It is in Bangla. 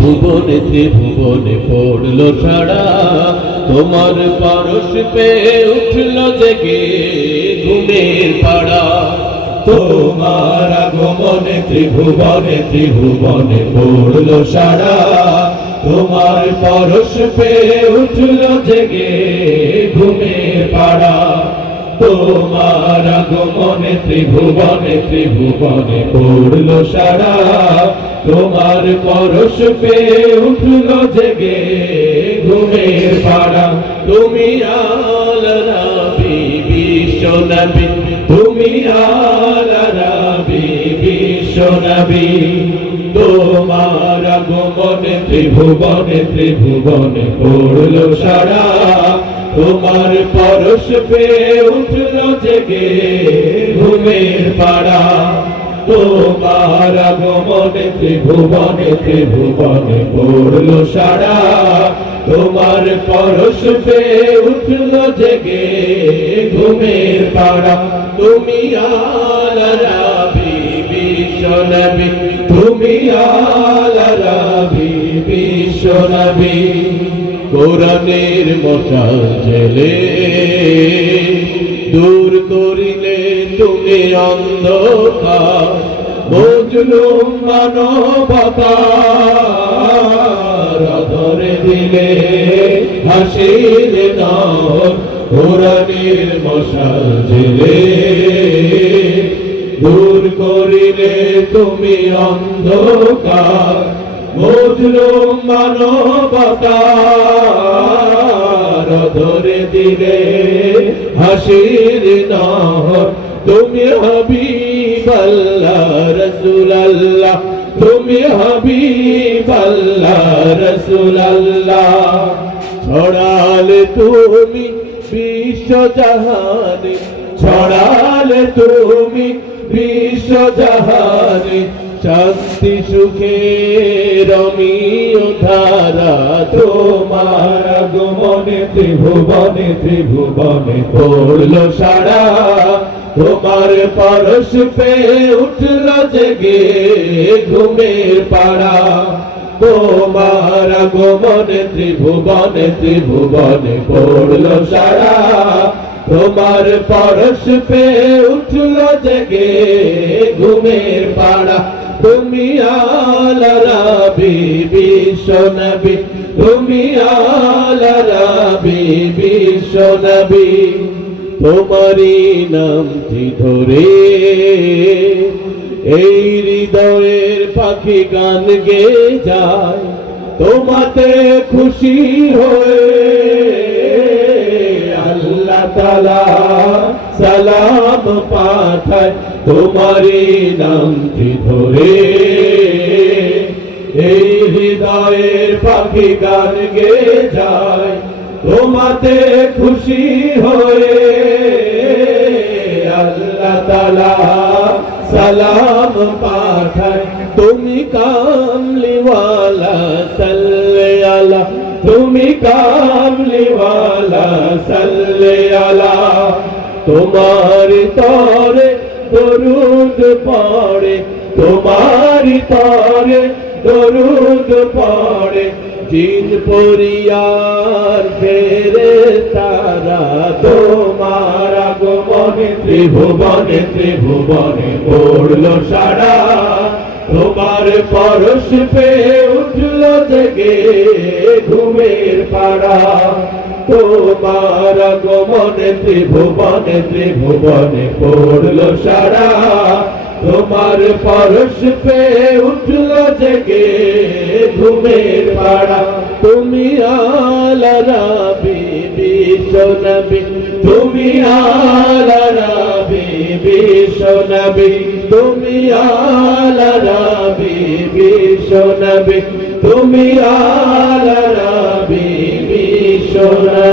ভুবনে ত্রিভুবনে পড়ল সারা। তোমার পরশ পেয়ে উঠল জেগে ঘুমের পাড়া। তোমার আগমনে ত্রিভুবনে ত্রিভুবনে পড়ল সারা। তোমার পরশ পেয়ে উঠল জেগে ঘুমের পাড়া। তোমার আগমনে ত্রিভুবনে ত্রিভুবনে পড়ল সারা। তোমার পরশ পেয়ে উঠল জেগে ঘুমের পাড়া। তুমি আলারাবি বিশ্ব নবী তুমি আলারাবি বিশ্বনবী তোমার আগমনে ত্রিভুবনে ত্রিভুবনে পড়ল সারা। তোমার পরশ পেয়ে উঠল জেগে ঘুমের পাড়া। তোমার আগমনে ত্রিভুবনে ত্রিভুবনে পড়ল সারা। তোমার পরশ পেয়ে উঠল জেগে ঘুমের পাড়া। তুমি আলারাবি বিশ্বনবী তুমি বিশ্বনবী কোরআনের মশাল জেলে দূর তুমি অন্ধকার মজলুম মানবতা ধরে দিলে হাসির নর কোরআনের মশাল জেলে দূর করিলে তুমি অন্ধকার মজলুম মানবতা ধরে দিলে হাসির নহর তুমি হাবিব আল্লাহ, রসুল আল্লাহ। তুমি হাবিব আল্লাহ, রসুল আল্লাহ। ছড়ালে তুমি বিশ্ব জাহানে, ছড়ালে তুমি বিশ্ব জাহানে। শান্তি, সুখে রমিও ধারা তোমার আগমনে, ত্রিভুবনে ত্রিভুবনে পড়ল সারা তোমার পরশ পে উঠল জেগে ঘুমের পাড়া। তোমার আগমনে ত্রিভুবনে ত্রিভুবনে পড়ল সারা। তোমার পরশ পে উঠল জেগে ঘুমের পাড়া। তুমি আলারাবি বিশ্বনবী তুমি আলারাবি বিশ্বনবী তোমারই নামটি ধরে এই হৃদয়ের পাখি গান গে যায়, তোমাতে খুশি হয়ে। আল্লাহ তালা সালাম পাঠায় তোমারই নামটি ধরে এই হৃদয়ের পাখি গান গে যায় তোমাতে খুশি হয়ে আল্লাহ তালা সালাম পাঠায়। তুমি কামলিওয়ালা সাল্লে আলা তুমি কামলিওয়ালা সাল্লে আলা তোমার তরে দরুদ পড়ে, তোমার তরে দরুদ পড়ে। জিন পরিয়ার ফেরে তারা তোমার আগমনে ত্রিভুবনে ত্রিভুবনে পড়ল সারা। তোমার পরশ পেয়ে উঠল জেগে ঘুমের পাড়া। তোমার আগমনে ত্রিভুবনে ত্রিভুবনে পড়ল সারা। তোমার পরশ পেয়ে উঠল জেগে ঘুমের পাড়া। তুমি আলারাবি বিশ্বনবী তুমি আলারাবি বিশ্বনবী তুমি আলারাবি বিশ্বনবী তুমি আলারাবি বিশ্বনবী